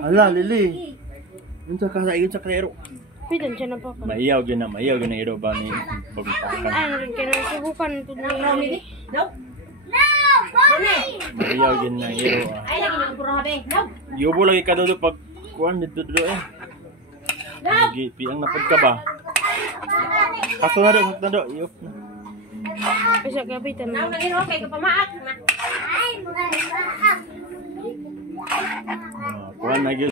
Ala, Lili. Unsa ka sa iyon sa klero? Pidan siya na pa. Maiyaw gyud na iro ba ni pagpakan. Ano kaya subukan to ni Romy? No. Maiyaw gyud na iro. Ay lagi nang puro habe. No. Yubo lagi ka dito pag kuan dito eh. Lagi piang napod ka ba? Kaso na do, iyop na. Bisa kapitan Nang na. nagiro kay kapamaak na. Kuan na gyud.